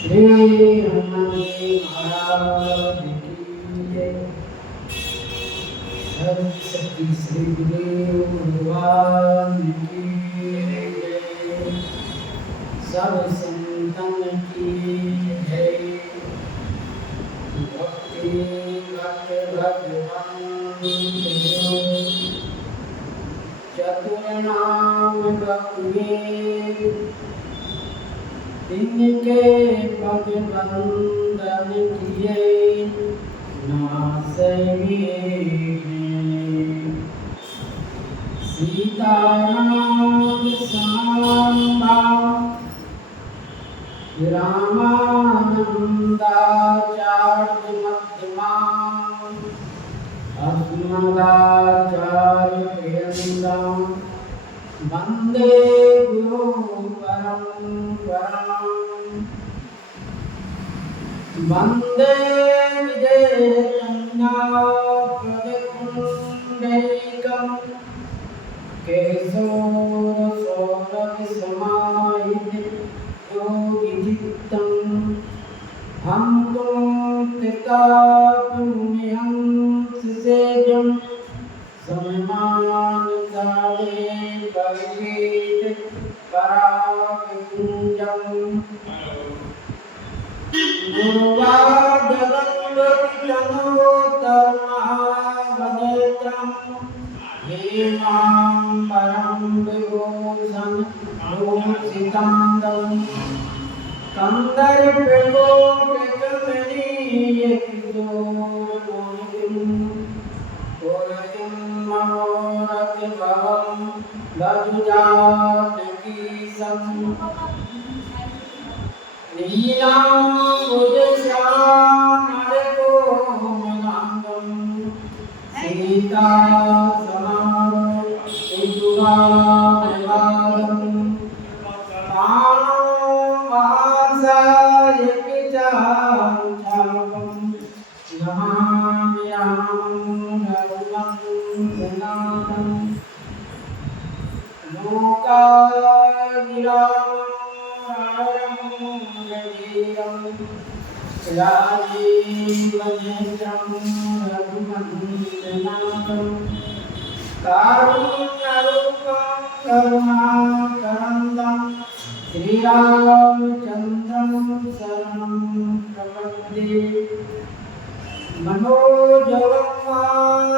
श्री हनुमान जी महाराज की जय। सर्वशक्ति श्री गुरुदेव भगवान की जय। सब संतन की जय। भक्ति भगवान चतुर्नाम बकुए इनके पग बंदन किए नासई सीताराम सांबा रामानंदाचार्य मध्यमा अस्मदाचार्य प्रियंदा वंदे गुरु परंपरा वंदे विजयचन्द्रपदकुण्डलिकं केशोरसौरभसमाहितं हम तुम सेजं सम्मानदाने भवेत् पराकुञ्जं गुरुवादनोतमहावनेत्रं हेमाम्बरं विभूषं भूषिताङ्गं कन्दर्पकोटकमनीयकिशोरमोहितं पुरकिं मनोरथभवं भजुजानकीशं नीलाम्बुजश्यामलकोमलाङ्गं सीतासमारुजुगामवादं पाणवासायकिचारुचापं नमामि रामं रघुवंशनाथं लोकाभिरामं राजीवनेत्रं रघुवंशनाथं कारुण्यरूपं करुणाकरन्दं श्रीरामचन्द्रं शरणं प्रपद्ये मनोजवं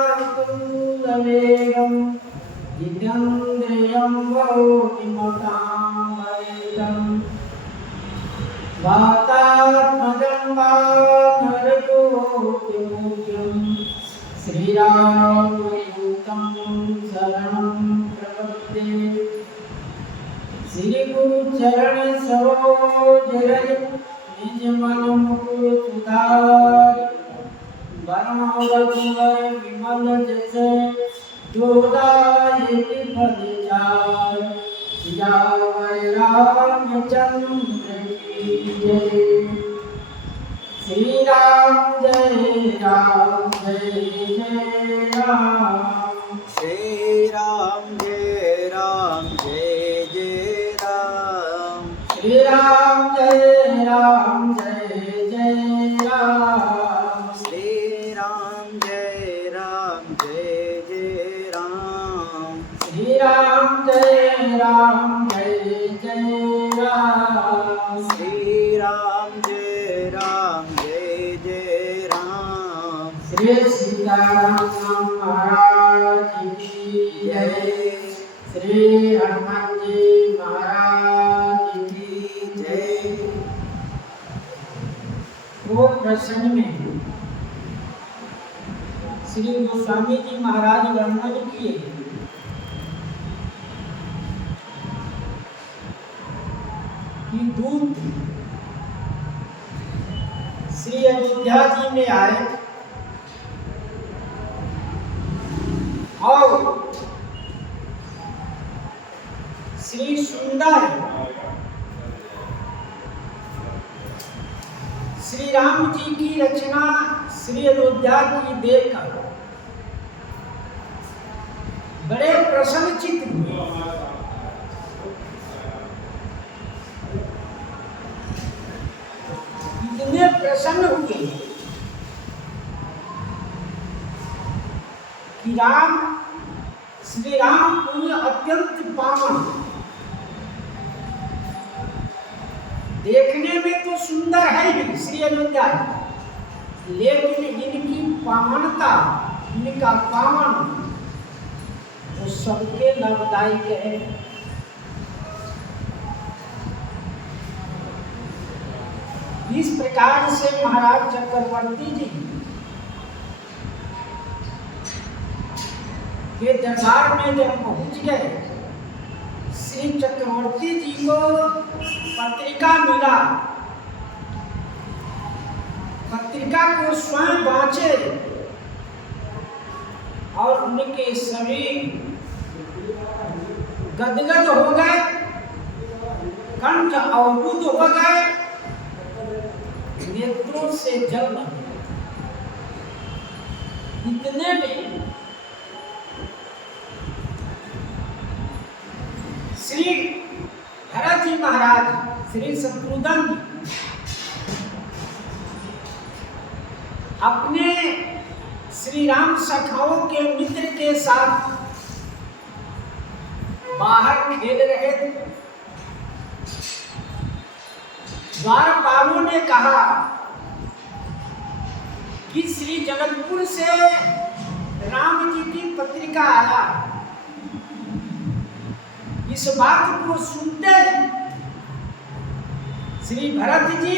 मारुतवेगं जितेन्द्रियं वोतिमतां वातात्मजं वानरयोतिमुख्यं श्रीरामदूतं शरणं प्रपद्ये श्रीगुरुचरण सरोज निजमन मुकुर सुधारि वरमवधुवर विमल जस जोदायति पद चार सियावर रामचंद्र की जय। श्री राम जय राम जय जय राम। श्री राम जय राम जय जय राम। श्री राम जय राम जय जय राम। श्री राम जय राम जय जय राम। श्री राम जय राम जय जय राम। श्री राम जय राम जय जय राम। श्री सीताराम महाराज की जय। श्री हनुमान जी महाराज की जय। वो प्रसंग में श्री गोस्वामी जी महाराज वर्णन किए कि दूत श्री अयोध्या जी में आए और श्री सुंदर श्री राम जी की रचना श्री अयोध्या की देखकर बड़े प्रसन्नचित्त हुए। प्रसन्न हुए कि श्री राम पुण्य अत्यंत पावन, देखने में तो सुंदर है ही श्री अयोध्या, लेकिन इनकी पावनता, इनका पावन तो सबके लाभदायक है। इस प्रकार से महाराज चक्रवर्ती जी के दरबार में जब पहुंच गए, श्री चक्रवर्ती जी को पत्रिका मिला, पत्रिका को स्वयं बांचे और उनके शरीर गदगद हो गए, कंठ अवरुद्ध हो गए, नेत्रों से जल बहे। इतने में श्री भरत जी महाराज, श्री शत्रुघ्न अपने श्री राम सखाओं के मित्र के साथ बाहर खेल रहे थे। द्वारपालों ने कहा कि श्री जनकपुर से राम जी की पत्रिका आया। इस बात को सुनते श्री भरत जी,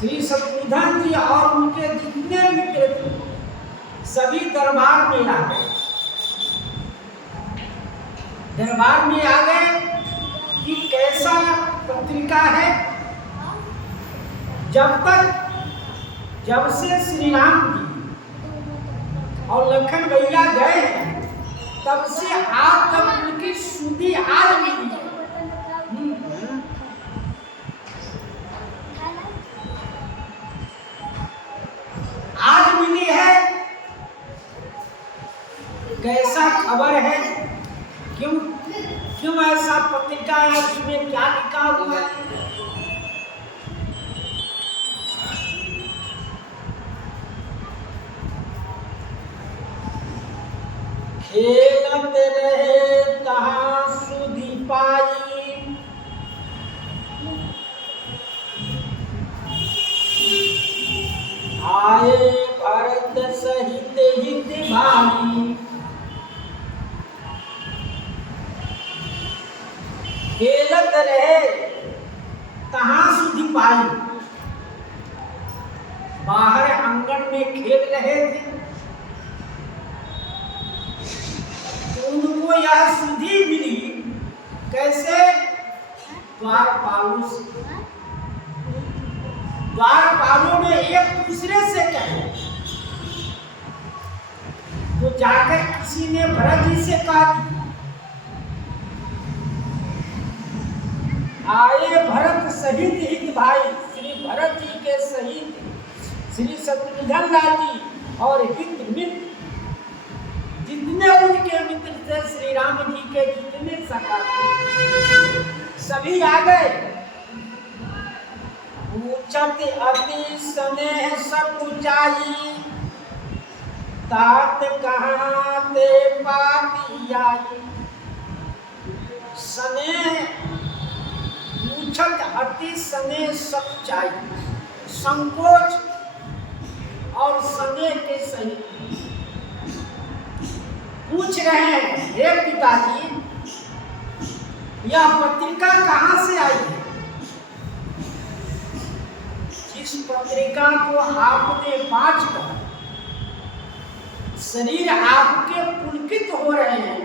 श्री शत्रुघ्न जी और उनके जितने मित्र थे सभी दरबार में आ गए। दरबार में आ गए कि कैसा पत्रिका है। जब से श्री राम जी और लखन भैया गए हैं, तब से आज तक उनकी सुधि आज मिली है। आज मिली है। कैसा खबर है, क्यों ऐसा पत्रिका है, उसमें क्या लिखा हुआ है? खेलत रहे तहाँ सुधि पाई, आए भरत सहित हित भाई। खेलत रहे तहाँ सुधि पाई, बाहर आंगन में खेल रहे थे, उनको यह सुधि मिली। कैसे? द्वारपालों से। द्वारपालों ने एक दूसरे से कहे, तो जाकर किसी ने भरत जी से कहा, आए भरत सहित हित भाई। श्री भरत जी के सहित श्री शत्रुघ्न जी और हित मित्र जितने उनके मित्र थे, श्री राम जी के जितने सखा थे, सभी आ गए। पूछत अति स्नेह सब ऊंचाई, तात कहाँ ते पाती आई। स्नेह, पूछत अति स्नेह सब चाहिए, संकोच और स्नेह के सहित पूछ रहे हैं, हे पिताजी, यह पत्रिका कहाँ से आई है? जिस पत्रिका को आपने बांचकर शरीर आपके पुलकित हो रहे हैं,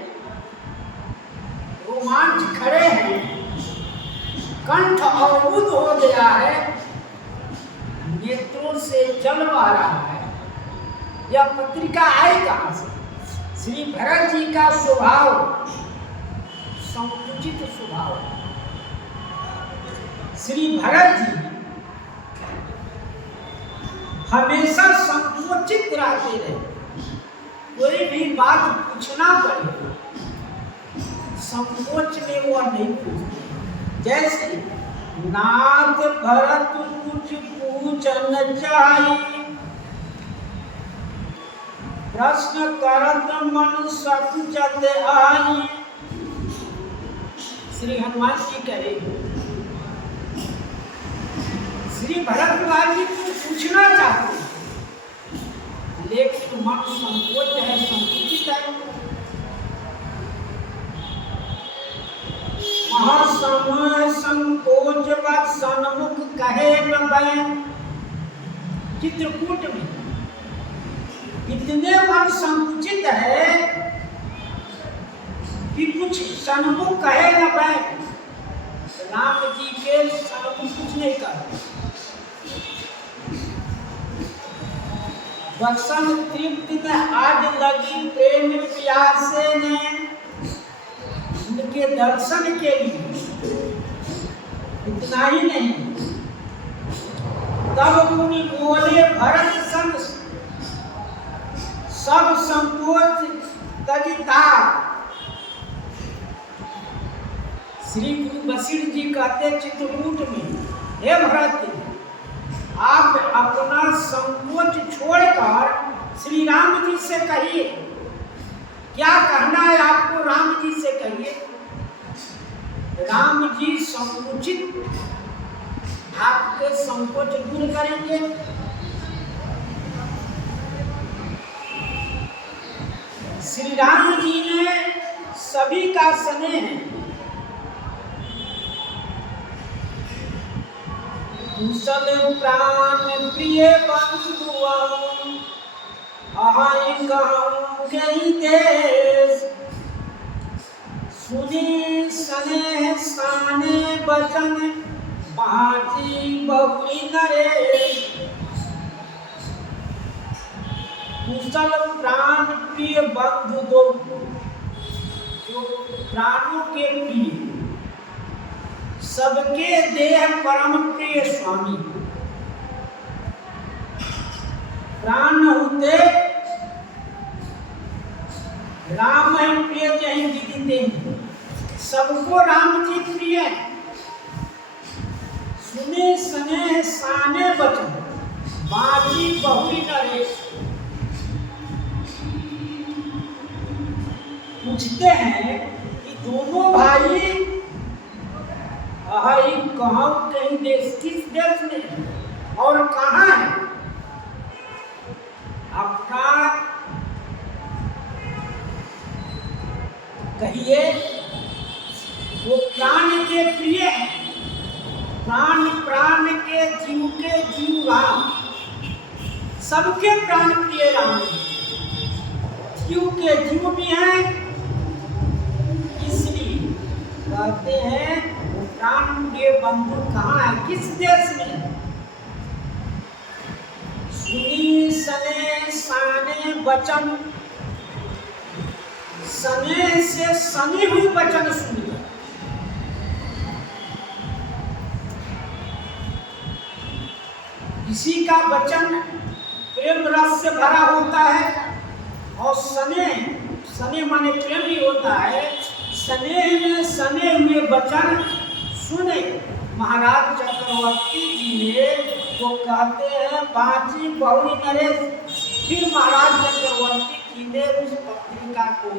रोमांच खड़े हैं, कंठ अवरुद्ध हो गया है, नेत्रों से जल बह रहा है, यह पत्रिका आई कहाँ से? श्री भरत जी का स्वभाव संकुचित स्वभाव। श्री भरत जी हमेशा संकोचित रहते रहे, कोई भी बात पूछना पड़े संकोच में वह नहीं पूछते। जैसे नाथ भरत कुछ पूछन चाही, प्रश्न करत मन सकुचत आई। श्री हनुमान जी कहे, श्री भरद्वाज जी कुछ पूछना चाहते हैं, लेकिन मन संकोच है, संकुचित है। महासमय संकोच वत सन्मुख कहे न बैन। चित्रकूट में इतने मन संकुचित है कि कुछ सन्मुख कहे न बैन। राम जी के सन्मुख कुछ नहीं कर। बसन तृप्ति में आग लगी प्रेम प्यासे ने, उनके दर्शन के लिए। इतना ही नहीं, तब मुनि बोले भरत सन सब संकोच तजिता। श्री गुरु वशिष्ठ जी कहते चित्रकूट में, हे भरत, आप अपना संकोच छोड़कर श्री राम जी से कहिए, क्या कहना है आपको राम जी से कहिए। राम जी संकुचित आपके संकोच दूर करेंगे। श्री राम जी ने सभी का स्नेह है। कुशल प्राण प्रिय बंधु आहाई कहूँ कई देश, सुनी सने साने बचन बाजी बहुरी नरेश। कुशल प्राण प्रिय बंधु दो, जो प्राणों के प्रिय, सबके देह परम प्रिय स्वामी। प्राण होते राम है प्रिय जय विदिते, सबको राम जी प्रिय। सुने सने साने बचन बाजी बहुरी नरेश। पूछते हैं कि दोनों भाई कहाँ कहीं देश, किस देश में और कहाँ है। अपना कहिए, वो प्राण के प्रिय है, प्राण प्राण के जीव राम, सबके प्राण प्रिय राम। जीव के जीव भी हैं, इसलिए कहते हैं प्राण के बंधु कहाँ है, किस देश में। सुनी सने साने वचन, सने से सनी हुई वचन सुनी। किसी का वचन प्रेम रस से भरा होता है, और सने माने प्रेम ही होता है। स्नेह में सने हुए वचन सुने महाराज चक्रवर्ती जी ने, तो कहते हैं बाजी बहुरी नरेश। फिर महाराज चक्रवर्ती जी ने उस पत्रिका को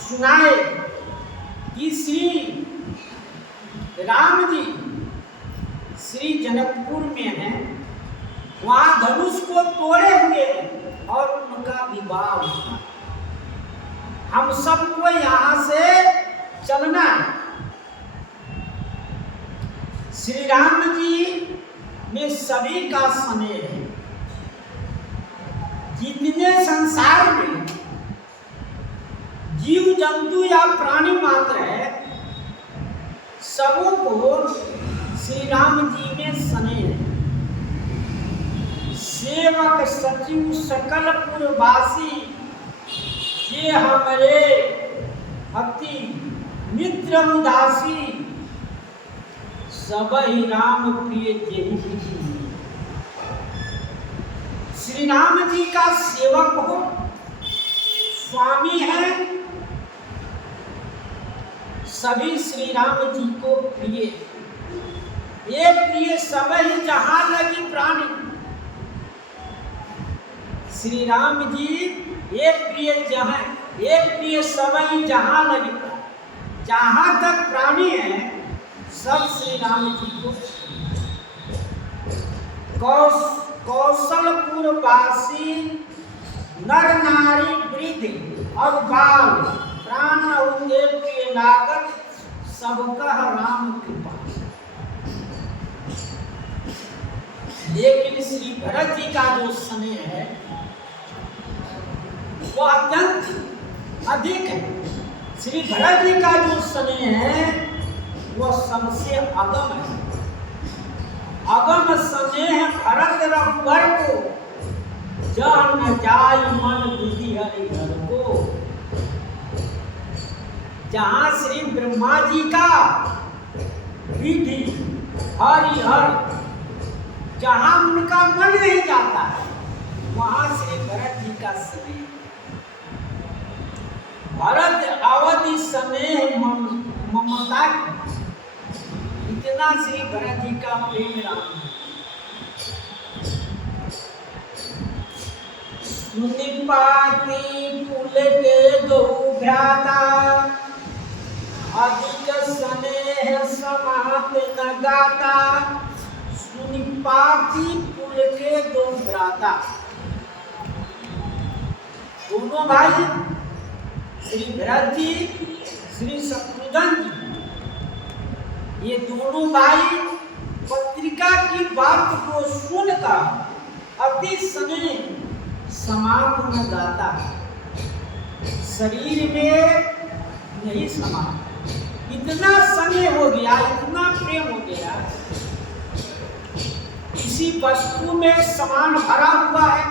सुनाए कि श्री राम जी श्री जनकपुर में हैं, वहाँ धनुष को तोड़े हुए हैं और उनका विवाह हुआ। हम सबको यहाँ से चलना है। श्री राम जी में सभी का स्नेह है। जितने संसार में जीव जंतु या प्राणी मात्र है, सबों को श्री राम जी में स्नेह है। सेवक सचिव सकल पुरवासी, ये हमारे अति मित्र उदासी, सबहि राम प्रिय जेहि विधि। श्री राम जी का सेवक हो, स्वामी है, सभी श्री राम जी को प्रिय। एक प्रिय सब ही जहां लगी प्राणी। श्री राम जी एक प्रिय सब ही जहां लगी प्राणी। जहां तक प्राणी है सब श्री राम जी को। कौशलपुर वासी नर नारी वृद्ध और बाल प्राण उनके प्रिय लागत सब कह राम कृपा। लेकिन श्री भरत जी का जो स्नेह है वो अत्यंत अधिक है। श्री भरत जी का जो स्नेह है वो सबसे अगम है। अगम स्नेह भरत रघुवर को जान न जाय मन बुद्धि हरिहर को। जहां श्री ब्रह्मा जी का विधि हरिहर जहां उनका मन नहीं जाता है वहां श्री भरत जी का स्नेह। भरत अवधि स्नेह ममता इतना श्री भरत जी का प्रेम राम। सुनिपाति पुल के दो भ्राता अधिक स्नेह समात न गाता। सुनिपाति पुल के दो भ्राता दोनों भाई श्री भरत जी श्री शत्रुघ्न जी ये दोनों भाई पत्रिका की बात को सुनकर अति स्नेह समात न गाता। शरीर में नहीं समा इतना स्नेह हो गया इतना प्रेम हो गया। किसी वस्तु में सामान भरा हुआ है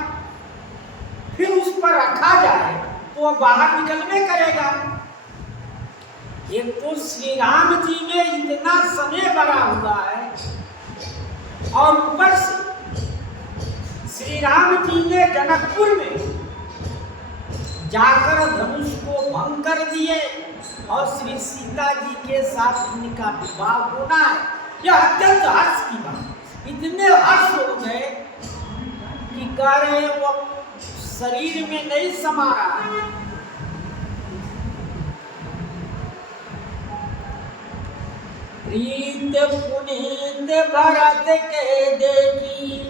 फिर उस पर रखा जाए तो वह बाहर निकलने करेगा। एक तो श्री राम जी में इतना स्नेह भरा हुआ है और ऊपर से श्री राम जी ने जनकपुर में जाकर धनुष को भंग कर दिए और श्री सीता जी के साथ उनका विवाह होना है। यह अत्यंत हर्ष की बात। इतने हर्ष हो गए कि कह रहे वो शरीर में नहीं समा रहा है। प्रीत पुनीत भरत के देखी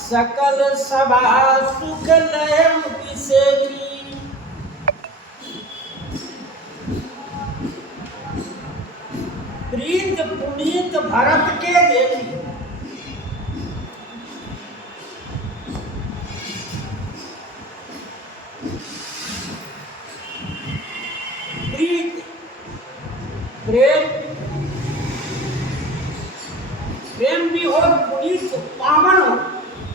सकल सभा सुख लय विषेकी। प्रीत पुनीत भरत के देखी प्रीत प्रेम भी हो पुनीत पावन हो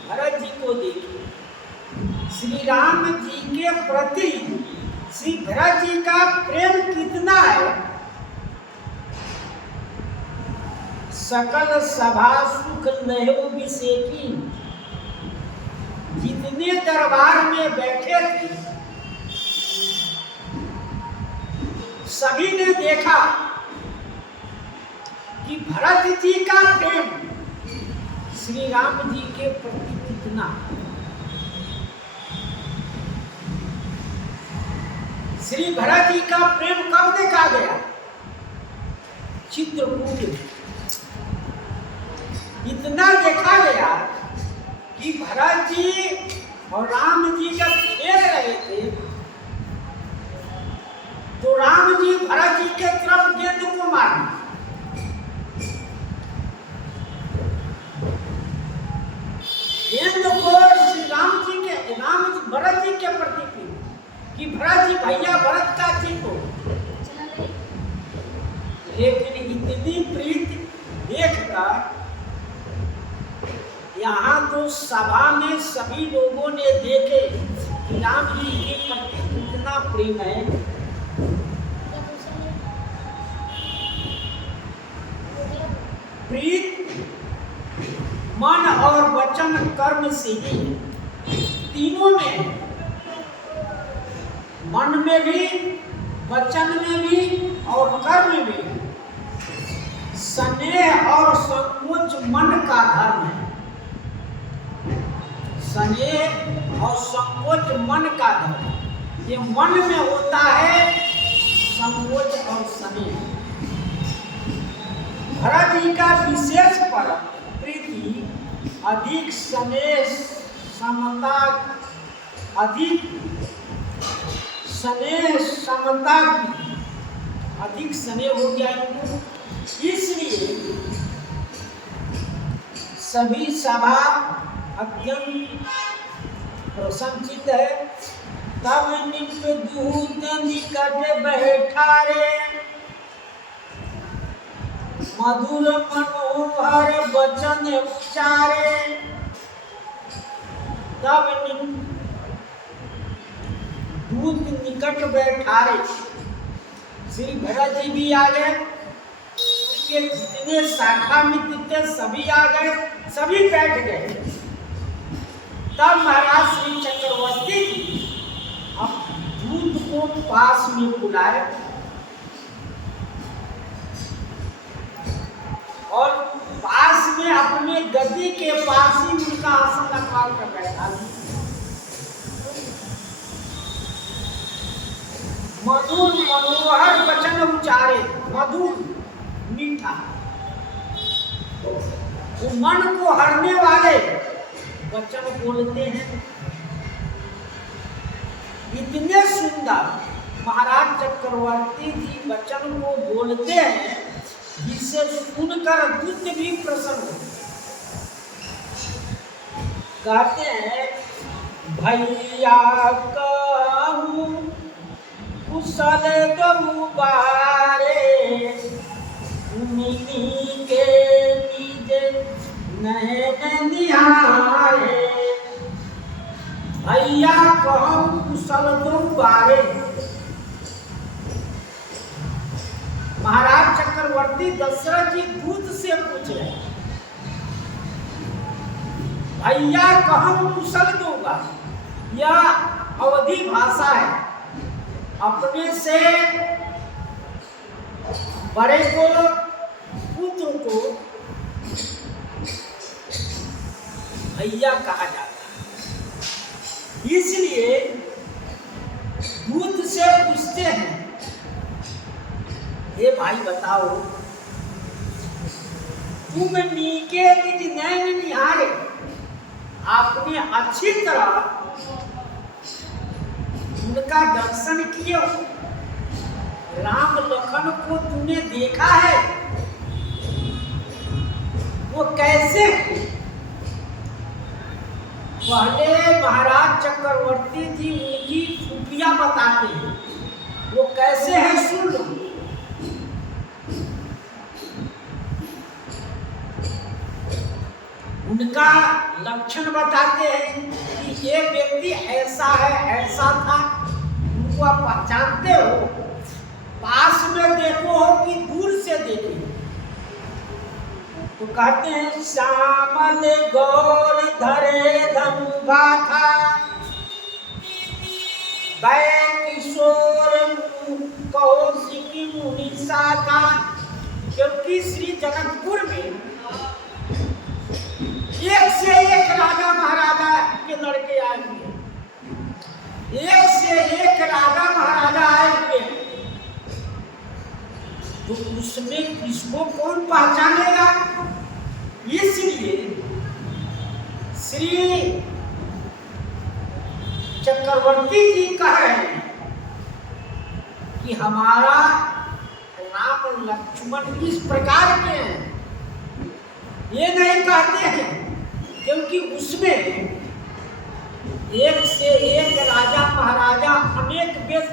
भरत जी को देखिए। श्री राम जी के प्रति श्री भरत जी का प्रेम कितना है। सकल सभा सुख लयो विषेकी। जितने दरबार में बैठे थे सभी ने देखा कि भरत जी का प्रेम श्री राम जी के प्रति कितना। श्री भरत जी का प्रेम कब देखा गया? चित्रकूट में इतना देखा गया कि भरत जी और राम जी जब खेल रहे थे तो राम जी भरत जी के तरफ गेंद को मारा। गेंद को श्री राम जी भरत जी के प्रति कि भरत जी भैया भरत का चिन्ह हो। लेकिन इतनी प्रीति देखकर यहाँ तो सभा में सभी लोगों ने देखे कि राम जी के प्रति कितना प्रेम है। प्रीत मन और वचन कर्म से ही तीनों में, मन में भी, वचन में भी और कर्म में भी स्नेह और संकोच मन का धर्म है। स्नेह और संकोच मन का धर्म, ये मन में होता है संकोच और स्नेह। भरत जी का विशेष पर प्रीति अधिक स्नेह समता, अधिक स्नेह समता, अधिक स्नेह हो गया इनको, इसलिए सभी सभा अत्यंत प्रसन्नचित है। तब नित्य दूत निकट बैठा रे, मधुर मनोहर वचन उच्चारे। तब दूत निकट बैठा रे, श्री भरत जी भी आ गए, उनके जितने शाखा मित्र थे सभी आ गए, सभी बैठ गए। तब महाराज श्री चक्रवर्ती जी अब दूत को पास में बुलाए और पास में अपने गद्दी के पास ही उनका आसन रखवा कर बैठा। मधुर मनोहर वचन उच्चारे, मधुर मीठा, वो मन को हरने वाले वचन बोलते हैं। इतने सुंदर महाराज चक्रवर्ती जी वचन को बोलते हैं जिसे सुनकर दूत भी प्रसन्न हो। कहते हैं भैया कहूं कुशल गहुबारे, मिनी के निज नैन निहारे। भैया कहूं कुशल गहुबारे, महाराज चक्रवर्ती दशरथ जी दूत से पूछ रहे, भैया कहूं कुशल दूंगा। यह अवधि भाषा है, अपने से बड़े को, पुत्र को भैया कहा जाता है। इसलिए दूत से पूछते हैं, ये भाई बताओ, तुम नीके निज नैन निहारे, आपने अच्छी तरह उनका दर्शन किए, राम लखन को तूने देखा है, वो कैसे? पहले महाराज चक्रवर्ती जी उनकी खूबियां बताते हैं, वो कैसे है सुन लो। उनका लक्षण बताते हैं कि ये व्यक्ति ऐसा है, ऐसा था, उनको आप पहचानते हो, पास में देखो हो कि दूर से देखो। तो कहते हैं श्यामल गौर धरे धनुभा था, किशोर कौशिकी मुनिसा था। क्योंकि श्री जनकपुर में एक से एक राजा महाराजा के लड़के आए हुए, एक से एक राजा महाराजा आए हुए, तो उसमें किसको कौन पहचानेगा? इसलिए श्री चक्रवर्ती जी कह रहे हैं कि हमारा राम लक्ष्मण इस प्रकार के हैं, ये नहीं कहते हैं, क्योंकि उसमें एक से एक राजा महाराजा अनेक वेश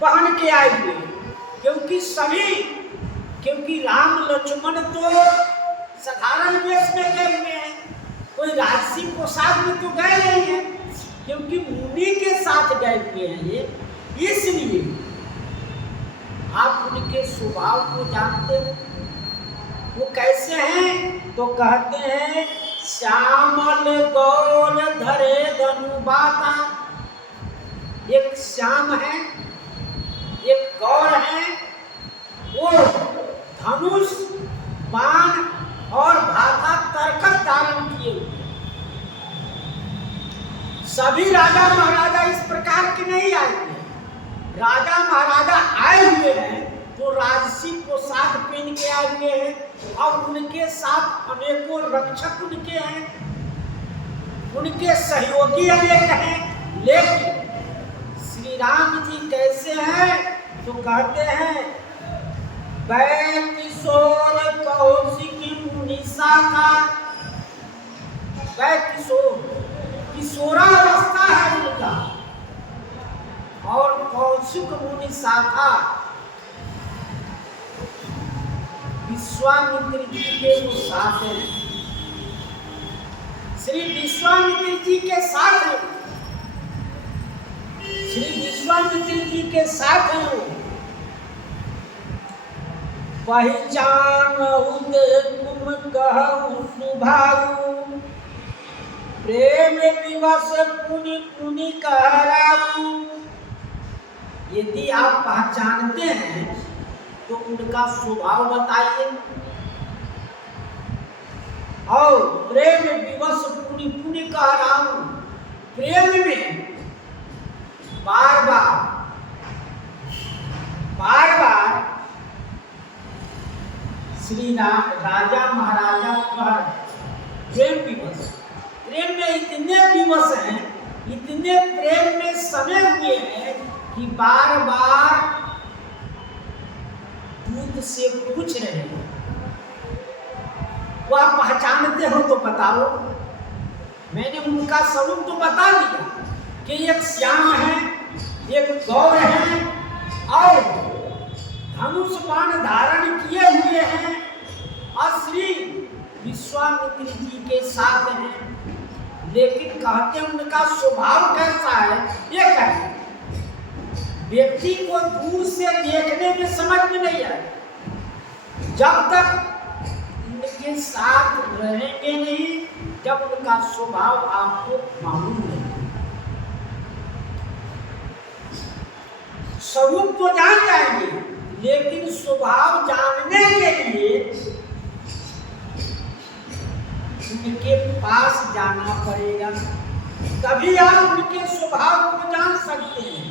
पहन के आए हुए, क्योंकि राम लक्ष्मण तो साधारण वेश में गए हुए हैं, कोई राजसी पोशाक में तो गए नहीं है, क्योंकि मुनि के साथ गए हुए हैं ये। इसलिए आप उनके स्वभाव को जानते हो, वो कैसे हैं? तो कहते हैं श्यामल गौर धरे धनुबाता, एक श्याम है, एक गौर है, वो धनुष बाण और भाला तरकस धारण किए हुए। सभी राजा महाराजा इस प्रकार के नहीं आए हुए। राजा महाराजा आए हुए हैं तो राजसी पोशाक पहन के आए हुए हैं और उनके साथ अनेकों रक्षक उनके हैं, उनके सहयोगी अनेक हैं। लेकिन श्री राम जी कैसे हैं तो कहते हैं वै किशोर कौशिकी मुनि शाखा। वै किशोरावस्था है उनका और कौशिक मुनि शाखा विश्वामित्र जी के जो साथ हैं, श्री विश्वामित्र जी के साथ हैं, श्री विश्वामित्र जी के साथ हैं वो। पहचानहु ते तुम कहु सुभाऊ, प्रेम विवश पुनि पुनि कहराऊ। यदि आप पहचानते हैं तो उनका स्वभाव बताइए। और प्रेम विवश पुनि पुनि कहराऊ, प्रेम में बार बार श्री राजा महाराजा कह प्रेम विवश, प्रेम में इतने विवश हैं, इतने प्रेम में सने हुए हैं कि बार बार दूत से पूछ रहे हैं। वो आप पहचानते हो तो बताओ। मैंने उनका स्वरूप तो बता दिया कि एक श्याम है, एक गौर है और धनुष बाण धारण किए हुए हैं और श्री विश्वामित्र जी के साथ हैं। लेकिन कहते हैं उनका स्वभाव कैसा है, ये कहते व्यक्ति को दूर से देखने में समझ में नहीं आए, जब तक उनके साथ रहेंगे नहीं, जब उनका स्वभाव आपको मालूम नहीं। स्वरूप तो जान जाएंगे लेकिन स्वभाव जानने के लिए उनके पास जाना पड़ेगा, तभी आप उनके स्वभाव को जान सकते हैं।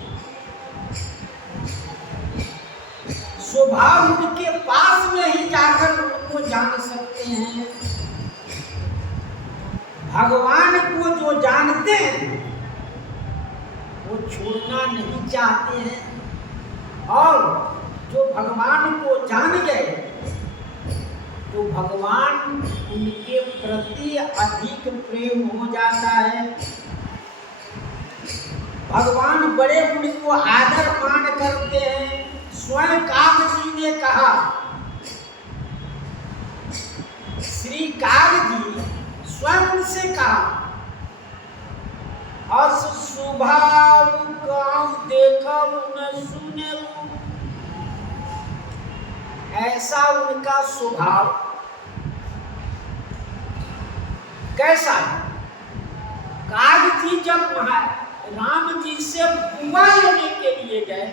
स्वभाव उनके पास में ही जाकर उनको जान सकते हैं। भगवान को जो जानते हैं वो छोड़ना नहीं चाहते हैं और जो भगवान को जान गए तो भगवान उनके प्रति अधिक प्रेम हो जाता है। भगवान बड़े उनको आदर मान करते हैं। स्वयं काग जी ने कहा, श्री काग जी स्वयं उनसे कहा, अस स्वभाव काम देखब न सुने। ऐसा उनका स्वभाव कैसा है। काग जी जब राम जी से बुआ लेने के लिए गए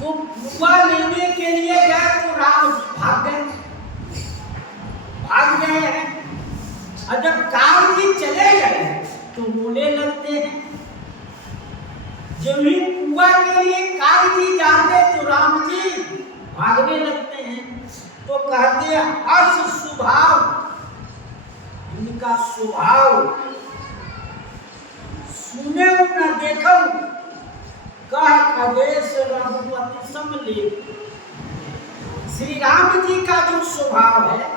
तो बुआ लेने के लिए गए तो राम जी भाग गए हैं। और जब काग जी चले गए तो रोने लगते हैं। जब भी बुआ के लिए काग जी जाते तो राम जी भागने लगते हैं। तो कहते हैं अर्थ स्वभाव, उनका स्वभाव सुने न देखो कह आदेश रघुपति समले। श्री राम जी का जो स्वभाव है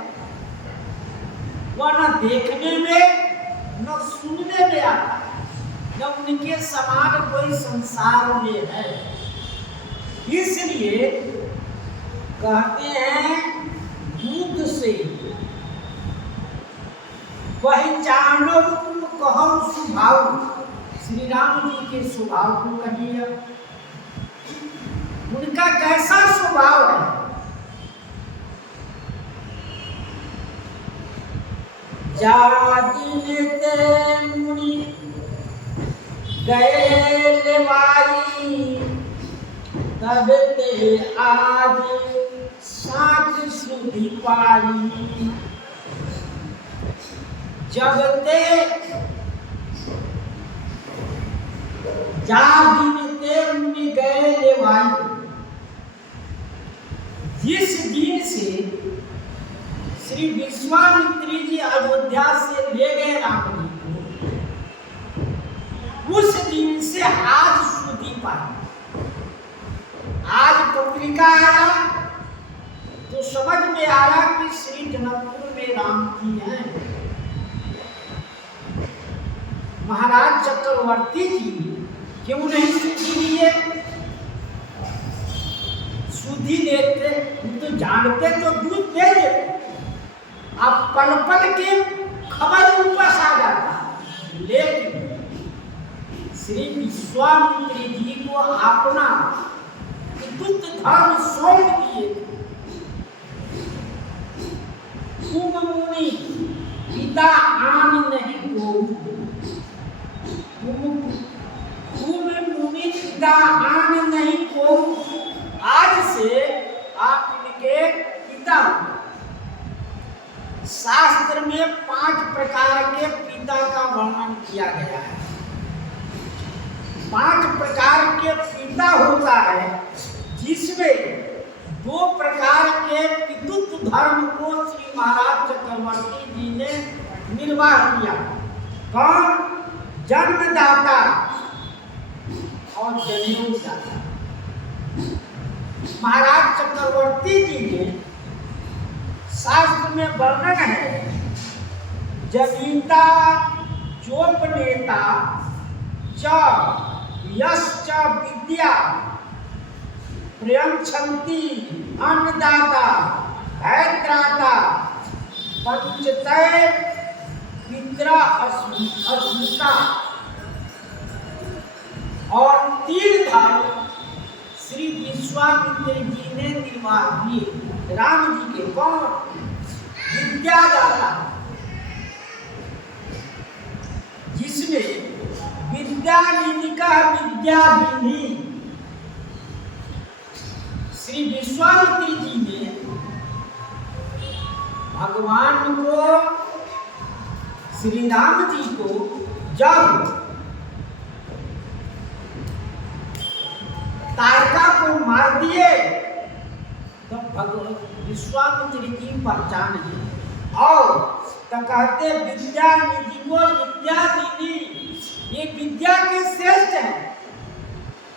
वह न देखने में न सुनने में आता, न उनके समान कोई संसार में है। इसलिए कहते हैं दूत से पहचानो तुम कहो स्वभाव। श्री राम जी के स्वभाव को कहिए, उनका कैसा स्वभाव है। जादिन ते मुनि गए लेवाई तब ते आज साँझ सुधी पाई। जब ते जा दिन ते मुनि गए लेवाई। जिस दिन से श्री विश्वामित्री जी अयोध्या से ले गए राम जी को, उस दिन से आज सुधी पाई। आज पत्रिका आया तो समझ में आया कि श्री जनकपुर में राम जी हैं। महाराज चक्रवर्ती जी क्यों नहीं सुधी लिए? सुधी लेते तो जानते तो दूध दे देते। अब पल पल के खबर ऊपर आ जाता, लेकिन श्री विश्वामित्री जी को अपना विद्युत धर्म सौंप दिए। तुम मुनि पिता आन नहीं को, तुम मुनि पिता आन नहीं को, आज से आप इनके पिता। शास्त्र में 5 प्रकार के पिता का वर्णन किया गया है। 5 प्रकार के पिता होता है, जिसमें 2 प्रकार के पितृत्व धर्म को श्री महाराज चक्रवर्ती जी ने निर्वाह किया। कौन? जन्मदाता और जनेऊदाता। महाराज चक्रवर्ती जी ने शास्त्र में वर्णन है, जनिता चोपनेता च यश्च विद्या प्रियंक्षन्ति अन्नदाता भयत्राता पंचतय पित्रा अस्मिता। और 3 धर्म श्री विश्वामित्र जी ने निर्वाह किए राम जी के। कौन? विद्यादाता, जिसमें विद्यानिधि का विद्यानिधि श्री विश्वामित्र जी ने भगवान को, श्री राम जी को जब तारका को मार दिए तो भगवान विश्वामित्र जी पहचान है। और तो कहते विद्यानिधि को विद्यानिधि, ये विद्या के श्रेष्ठ हैं।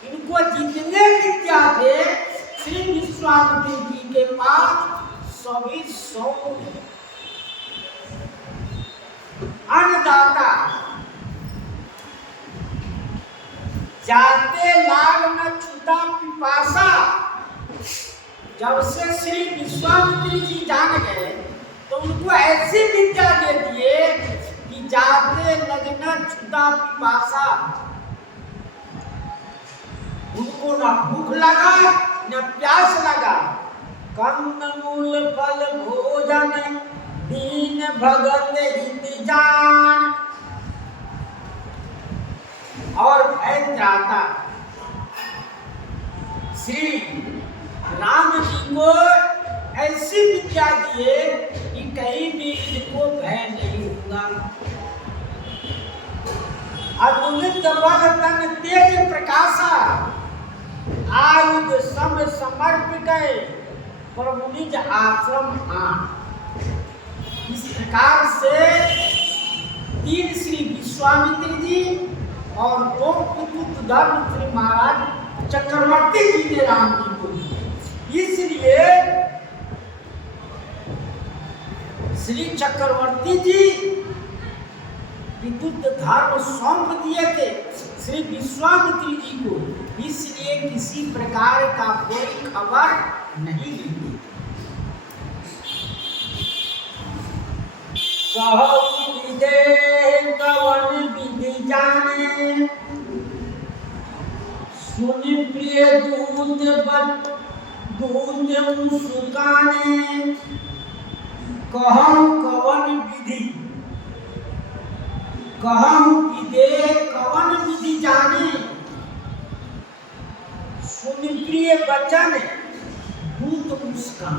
इनको जितने विद्या थे श्री विश्वामित्र जी के पास सभी 100। अन्नदाता, जाते लाग न छूटा पिपासा। जब से श्री विश्वामित्र जी जान गए तो उनको ऐसी विद्या दे दिए कि जाते लगना छूटा पिपासा। उनको न भूख लगा न प्यास लगा। कंदमूल फल भोजन दीन भगत हित जान। और भयत्राता, श्री राम जी को ऐसी विद्या दिए कि कहीं भी इनको भय नहीं होगा। अतुलित बल तन तेज प्रकाशा, आयुध सम समर्पित प्रभु निज आश्रम आन। इस प्रकार से 3 श्री विश्वामित्र जी और 2 पितृत्व धर्म श्री महाराज चक्रवर्ती जी ने राम जी को दिए। इसलिए श्री चक्रवर्ती जी पितृत्व धर्म सौंप दिए थे श्री विश्वामित्र जी को। इसलिए किसी प्रकार का कोई खबर नहीं ली। कहु विदेह कवन विधि जाने, सुनि प्रिय दूत मुस्काने। कहु कवन विधि, कहु विदेह कवन विधि जाने, सुनिप्रिय वचन दूत मुस्कान।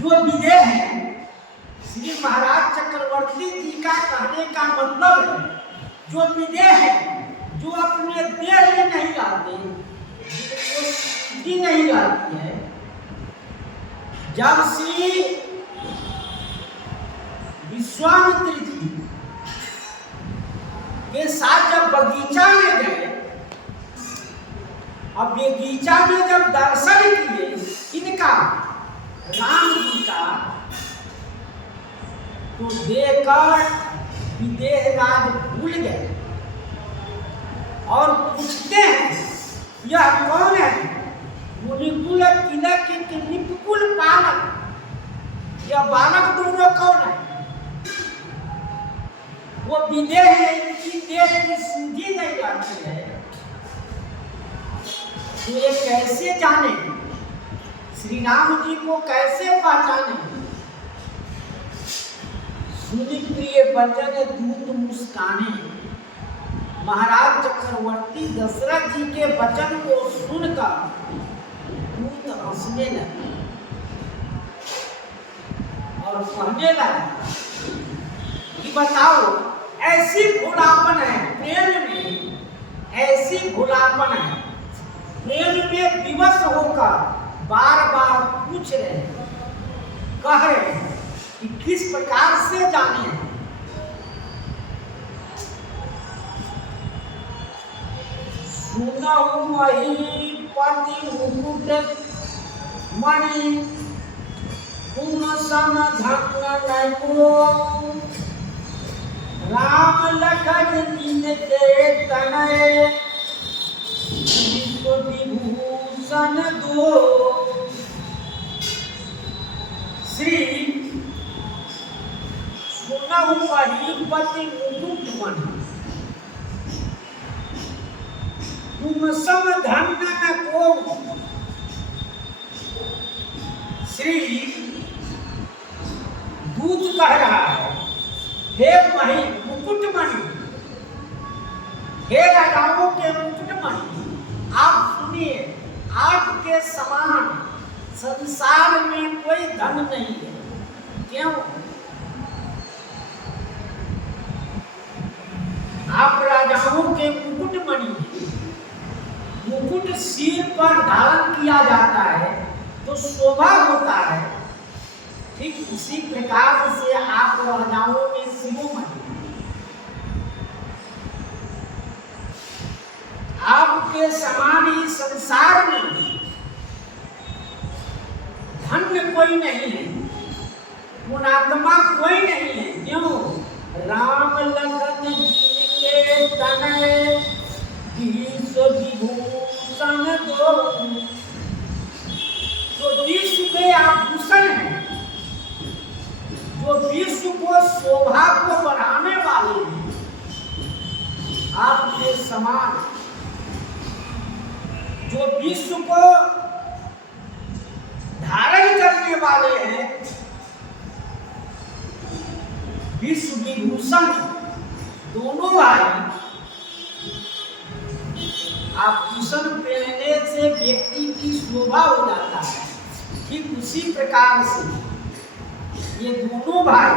जो विजय है श्री महाराज चक्रवर्ती जी का कहने का मतलब है, जो विजय है, जो अपने देह में नहीं लाते, जो सिद्धि नहीं लाती है। जब श्री विश्वामित्र जी के साथ जब बगीचा में गए, अब बगीचा में जब दर्शन किए इनका राम जी का, तो देखकर विदेह राज भूल गए और पूछते हैं यह कौन है? मुनिकुल तिलक के निपुकुल बालक, यह बालक दोनों कौन है? वो विदेह है, इनकी देह की सुधि नहीं आती है, तो ये कैसे जाने? श्री राम जी को कैसे पहचाने? सुनिप्रिय वचन दूत मुस्काने। महाराज चक्रवर्ती दशरथ जी के वचन को सुनकर दूत हंसने लगे और कहने लगे कि बताओ, ऐसी भोलापन है प्रेम में, ऐसी भोलापन है प्रेम में विवश होकर बार बार पूछ रहे हैं, कह रहे हैं कि किस प्रकार से जाने। सुनहु महीपति मुकुट मणि, तुम सम धन को, राम लखन जिनके तनय, विश्व विभूषण दो। श्री सुनहु महीपति मुकुट मणि, तुम सम धन न को। श्री दूत कह रहा है, हे मही मुकुटमणि, हे राजाओं के मुकुटमणि, आप सुनिए, आपके समान संसार में कोई धन नहीं है। क्यों? आप राजाओं के मुकुटमणि। मुकुट सिर पर धारण किया जाता है तो शोभा होता है, ठीक उसी प्रकार से आप राजाओं में शिरोमणि। आपके समान ही संसार में धन्य कोई नहीं है, पुणात्मा कोई नहीं है। क्यों? राम लखन जिनके तनय, विश्व विभूषण दो। जो विश्व के आभूषण है, जो विश्व को शोभा को बढ़ाने वाले हैं, आपके समान जो विश्व को धारण करने वाले हैं, विश्व विभूषण दोनों भाई। आभूषण पहनने से व्यक्ति की शोभा हो जाता है, ठीक उसी प्रकार से ये दोनों भाई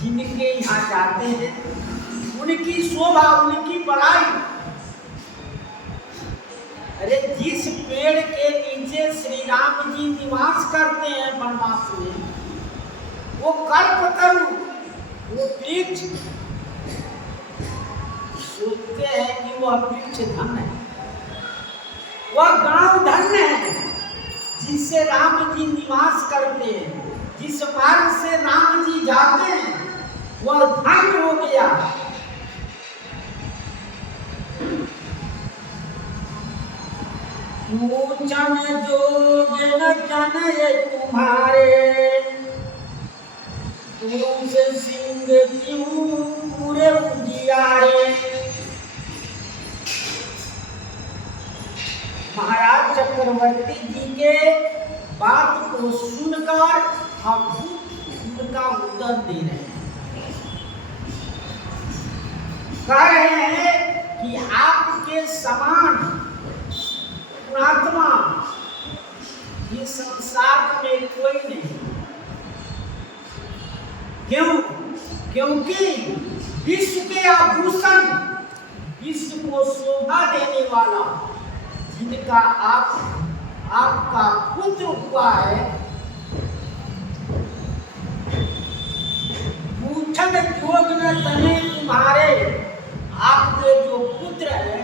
जिनके यहाँ जाते हैं, उनकी शोभा, उनकी बड़ाई। अरे जिस पेड़ के नीचे श्री राम जी निवास करते हैं वनवास में, वो कल्पतरु, वो वृक्ष, सोचते हैं कि वह वृक्ष धन है, वह गांव धन्य है जिससे राम जी निवास करते हैं। जिस मार्ग से राम जी जाते हैं वह धन्य हो गया। पूछन जोग न जन तुम्हारे, तुम से सिंह क्यों पूरे उजियारे। महाराज चक्रवर्ती जी के बात को सुनकर हम उनका उत्तर दे रहे हैं, कह रहे हैं कि आपके समान पुणात्मा इस संसार में कोई नहीं। क्यों? क्योंकि विश्व के आभूषण, विश्व को शोभा देने वाला, जिनका आपका पुत्र हुआ है, पूछन जोग न तने तुम्हारे, आपके जो पुत्र है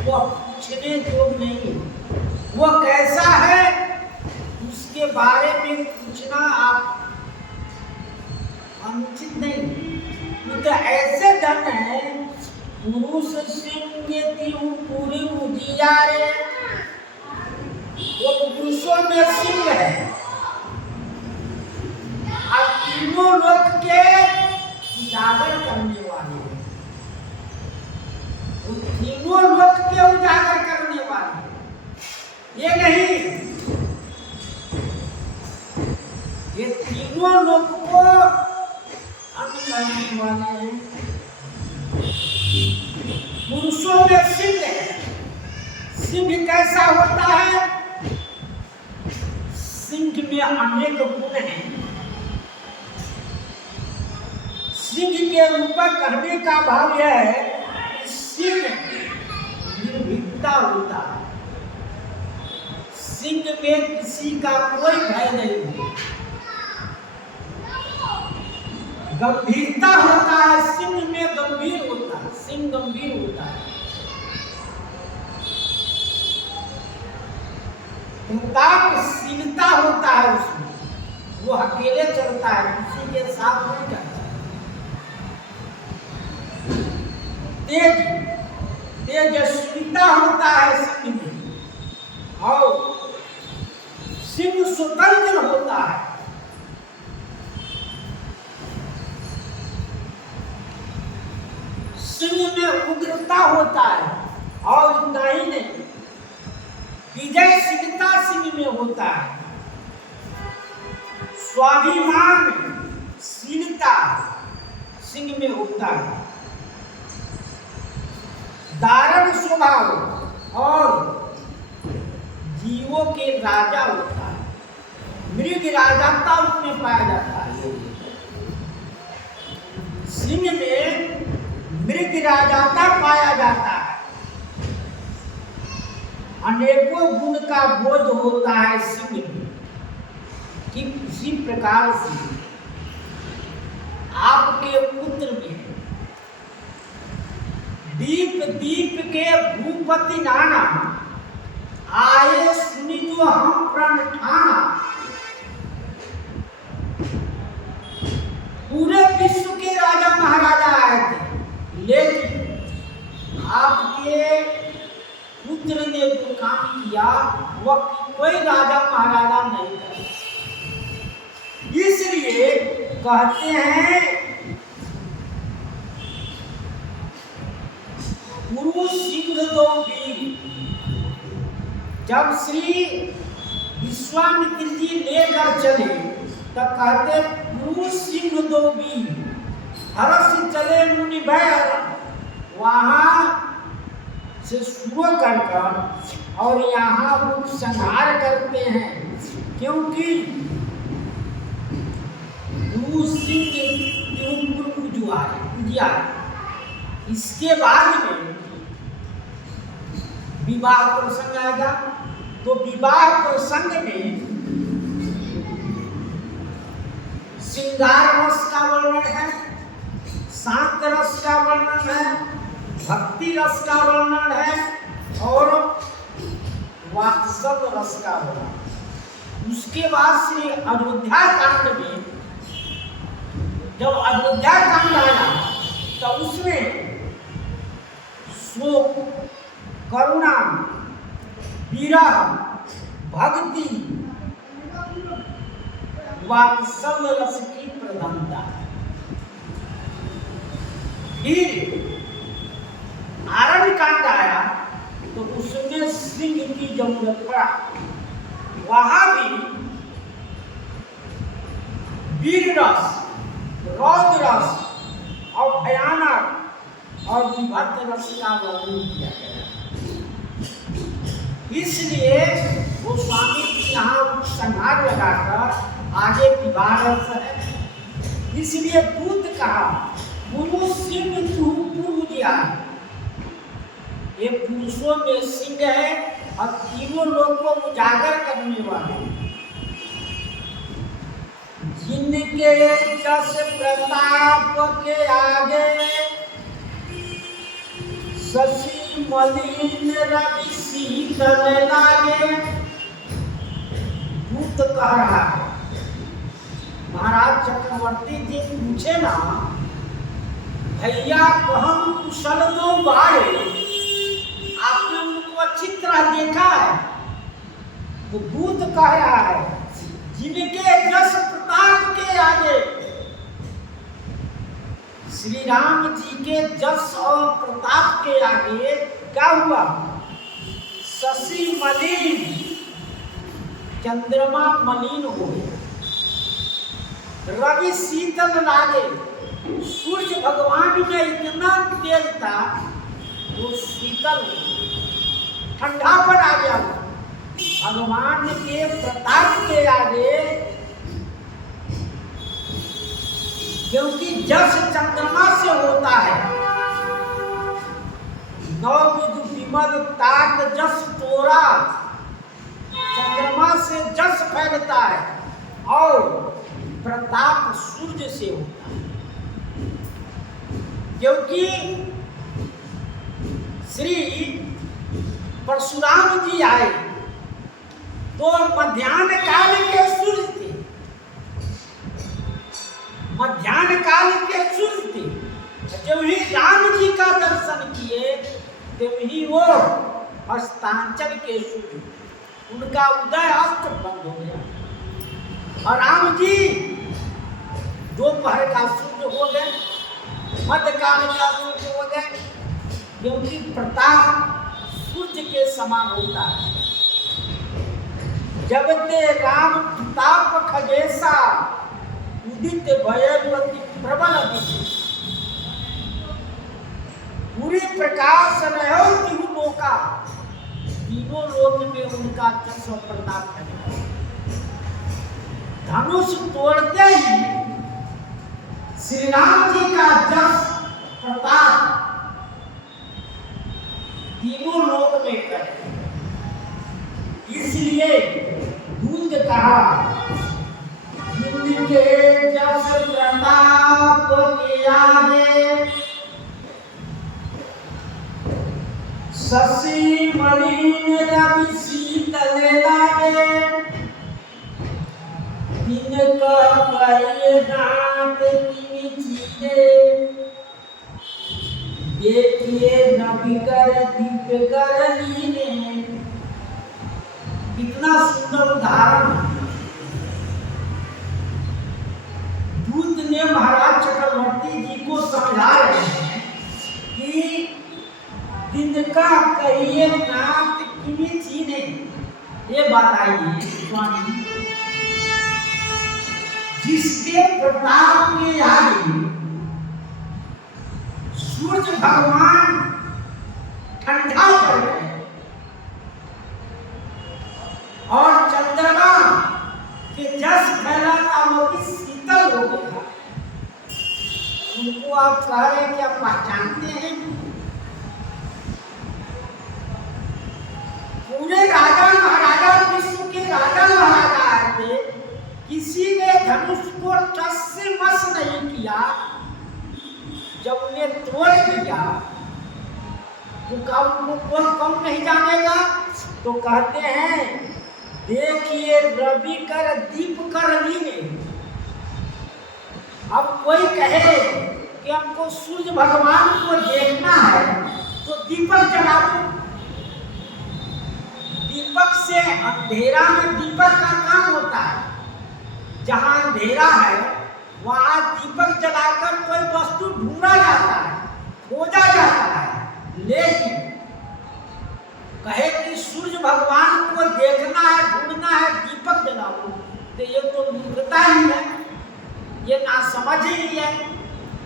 वह पूछने जोग नहीं। वह कैसा है उसके बारे में पूछना आप अनुचित नहीं। तो ऐसे धन है पुरुष सिंह पूरी उजियारे, वो पुरुषों में सिंह है और तीनों लोक के उजागर करने वाले, वो तीनों लोक के उजागर करने वाले। ये नहीं, ये तीनों लोक को अंत करने वाले हैं। पुरुषों में सिंह है। सिंह कैसा होता है? सिंह में अनेक गुण हैं। सिंह के रूप में कहने का भाव यह है कि सिंह निर्भीकता होता है। सिंह में किसी का कोई भय नहीं, गंभीरता होता है। सिंह में गंभीर होता है, सिंह गंभीर होता है। प्रतापशीलता होता है उसमें, वो अकेले चलता है, किसी के साथ नहीं चलता। तेजस्विता होता है सिंह में, और सिंह स्वतंत्र होता है। सिंह में उग्रता होता है, और इतना ही नहीं, विजयशीलता सिंह में होता है। स्वाभिमान शीलता सिंह में होता है। दारुण स्वभाव और जीवों के राजा होता है। मृग राजाता उसमें पाया जाता है। सिंह में मृग राजाता पाया जाता है। अनेकों गुण का बोध होता है सिंह में, कि किसी प्रकार से आपके पुत्र में दीप दीप के भूपति नाना, आए सुनी जो हम प्रण ठाना। पूरे विश्व के राजा महाराजा आए थे, लेकिन आपके पुत्र ने जो काम किया वह कोई राजा महाराजा नहीं कर। इसलिए कहते हैं पुरुष सिंह दो वीर। जब श्री विश्वामित्र जी लेकर चले तब कहते पुरुष सिंह दो वीर, हर्ष चले मुनि भय। वहां से शुरू कर और यहाँ उपसंहार करते हैं, क्योंकि इसके बाद में विवाह प्रसंग आएगा। तो विवाह प्रसंग में श्रृंगार रस का वर्णन है, शांत रस का वर्णन है, भक्ति रस का वर्णन है और वात्सल्य रस का वर्णन। उसके बाद श्री अयोध्या कांड में जब अयोध्या कांड आया तो उसमें शोक, करुणा, विरह, भक्ति, वात्सल्य रस की प्रधानता। फिर आरण्य कांड आया तो उसमें सिंह की जरूरत पड़ा। वहां भी वीर रस, रौद्र रस और भयानक और विभक्त रस का वर्णन किया गया। इसलिए वो स्वामी जी यहाँ संहार लगाकर आगे विवाह रस है। इसलिए दूत कहा गुरु सिंह तू पूर्व दिया, ये पुरुषों में सिंह है और तीनों लोग को उजागर करने वाले, जिनके जस प्रताप के आगे शशि मलिन रवि शीतल लागे। दूत कह रहा है, महाराज चक्रवर्ती जी पूछे ना भैया कहम कुशल दो बारे, आपने उनको अच्छी तरह देखा है? तो दूत कह रहा है जिनके जस प्रताप के आगे, श्री राम जी के जस और प्रताप के आगे क्या हुआ? शशि मलिन, चंद्रमा मलिन हो गया, रवि शीतल लागे, सूर्य भगवान में इतना तेज था वो शीतल ठंडा पर आ गया। भगवान के प्रताप के आगे, क्योंकि जस चंद्रमा से होता है, नौ विधु विमल तात जस तोरा, चंद्रमा से जस फैलता है और प्रताप सूर्य से होता है। क्योंकि श्री परशुराम जी आए तो मध्याह्न काल के सूर्य थे, मध्याह्न काल के सूर्य थे। जब ही राम जी का दर्शन किए तब ही वो हस्तांचल के सूर्य, उनका उदय अस्त बंद हो गया और राम जी दोपहर का सूर्य हो गए, मध्यकाल का सूर्य हो गए। क्योंकि प्रताप सूर्य के समान होता है। जब ते राम प्रताप खगेसा, उदित भयवती प्रबल दिशा, पूरी प्रकाश रहो तीनों लोका, तीनों लोक में उनका जस और प्रताप है। धनुष तोड़ते ही श्री राम जी का जस प्रताप तीनों लोक में करते। इसलिए दूत कहा जिनके जस प्रताप के आगे शशि मलिन रवि शीतल लागे, तिनका कहिए दांत तिनि चीरे, देखिए नबिकर दीपकर लीने। कितना सुंदर उदाहरण दूत ने महाराज चक्रवर्ती जी को समझा रहे हैं कि तिनका कहिए नाथ किमी चीने। ये बताइए स्वामी, जिसके प्रताप के आगे सूर्य भगवान ठंडा पड़ गए और चंद्रमा के जस फैला था वो भी शीतल हो गया, उनको आप कह रहे हैं कि आप पहचानते हैं? पूरे राजा महाराजा, विश्व के राजा महाराजा आए थे, किसी ने धनुष को टस से मस नहीं किया। जब उन्हें तोड़ दिया तो क्या उनको कोई कम नहीं जानेगा? तो कहते हैं देखिए रवि कर दीप कर लीने। अब कोई कहे कि हमको सूर्य भगवान को देखना है तो दीपक जला दो। दीपक से अंधेरा में दीपक का काम होता है। जहां अंधेरा है वहां दीपक जलाकर कोई वस्तु ढूंढा जाता है, खोजा जाता है। लेकिन कहे कि सूर्य भगवान को देखना है, ढूंढना है, दीपक जलाओ, तो ये तो मूर्खता ही है, ये नासमझ ही है।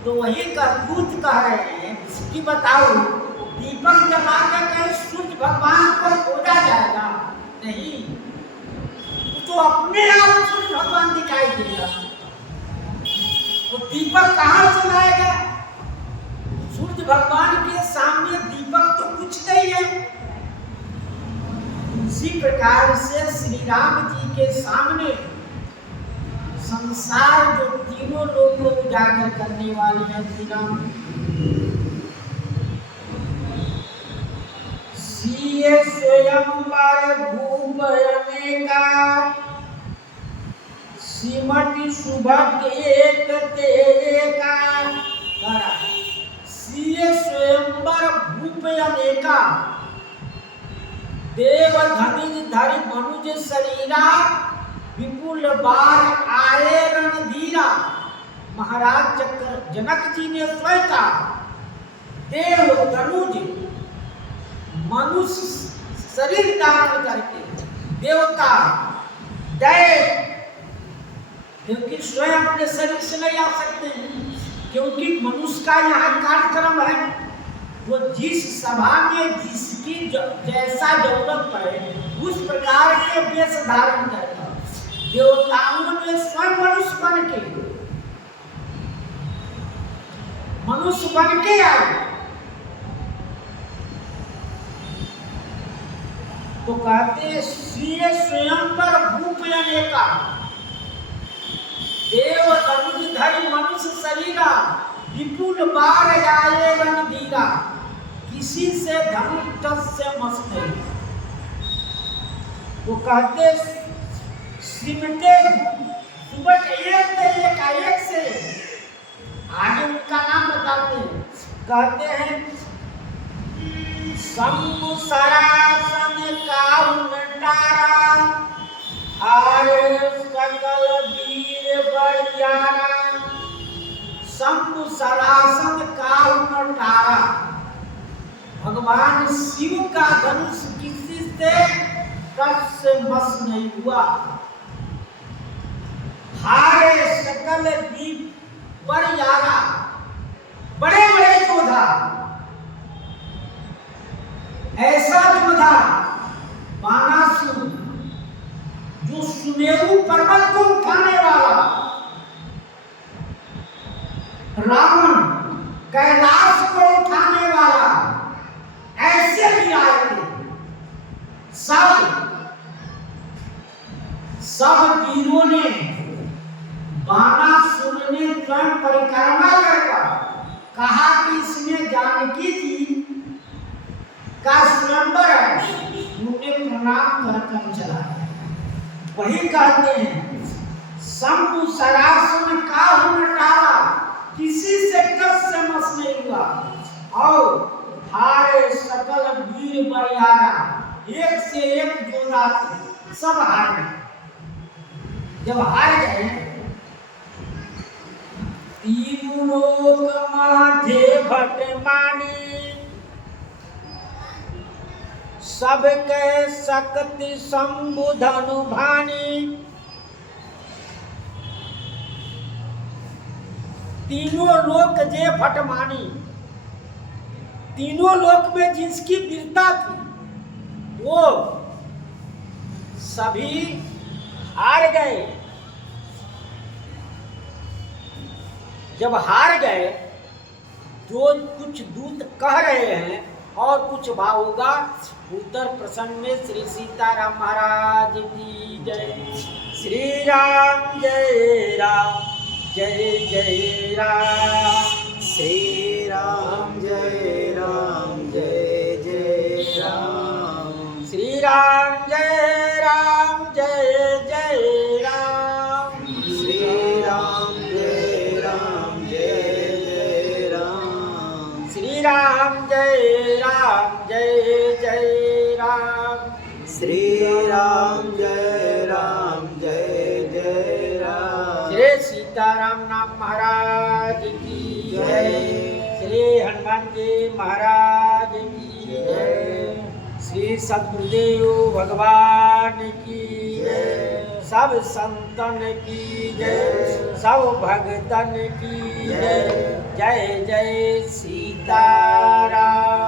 तो वही का दूत कह रहे हैं कि बताओ दीपक जला के कहीं सूर्य भगवान को खोजा जाएगा? नहीं, तो अपने आप सूर्य भगवान दिखाई देगा। वो दीपक कहाँ से लाएगा? सूर्य भगवान के सामने दीपक तो कुछ नहीं है। उसी प्रकार से श्री राम जी के सामने संसार जो तीनों लोग को उजागर करने वाले हैं श्री राम। सीए स्वयंवर भूप अनेका, सिमटि सुभग एक तेका। सीए स्वयंवर भूप अनेका, देव धनुज धरि मनुज शरीरा, विपुल बार आए रणधीरा। महाराज जनक जी ने स्वयं कहा, देव धनुज मनुष्य शरीर धारण करके देवता दैव, क्योंकि स्वयं अपने शरीर से नहीं आ सकते, क्योंकि मनुष्य का यहाँ कार्यक्रम है। वो जिस सभा में जिसकी जैसा जरूरत पड़े उस प्रकार के वेश धारण करता। देवताओं ने स्वयं मनुष्य बन के आए। तो कहते सीए स्वयं पर भूप अनेका, देव धनुज धरि मनुष्य शरीरा, विपुल बार आए रणधीरा। किसी से धनुष से मस नहीं। वो कहते सिमटे सुबह एक से आगे उनका नाम बताते हैं। कहते हैं शंभु सरासन काहुंटारा, आरे सकल वीर बरियारा। शंभु सरासन काहुंटारा, भगवान शिव का धनुष किसी से कष्ट से मस नहीं हुआ। हारे सकल दीप बरियारा, बड़े बड़े योद्धा, ऐसा योद्धा बानासुर जो सुमेरु पर्वत को उठाने वाला, रावण कैलाश को उठाने वाला, ऐसे भी आए थे। सब वीरों ने, बानासुर ने स्वयं परिक्रमा करके कहा कि इसमें जानकी जी का स्वयंवर है, उन्हें प्रणाम कर चला। वही कहते हैं शंभु सरासन काहुंटारा, किसी से कष्ट से मस नहीं हुआ। और हारे सकल वीर बरियारा, एक से एक योद्धा थे, सब हार गए। जब हार गए, तीनों लोग माथे भट मानी, सबके शक्ति शंभु धनु भानी। तीनों लोक जे भट मानी, तीनों लोक में जिसकी वीरता थी वो सभी हार गए। जब हार गए, जो कुछ दूत कह रहे हैं और कुछ भाव होगा। उत्तर प्रसंग में श्री सीताराम महाराज की जय। श्री राम जय राम, जय जय राम। श्री राम जय राम, जय जय राम। श्री राम जय राम, जय जय राम। श्री राम जय राम, जय जय राम। श्री राम जय राम, जय जय राम। श्री राम जय राम, जय जय राम। श्री सीताराम नाम महाराज की जय। श्री हनुमान जी महाराज की जय। श्री सद्गुरुदेव भगवान की जय। सब संतन की जय, सब भगतन की जय। जय जय सीताराम।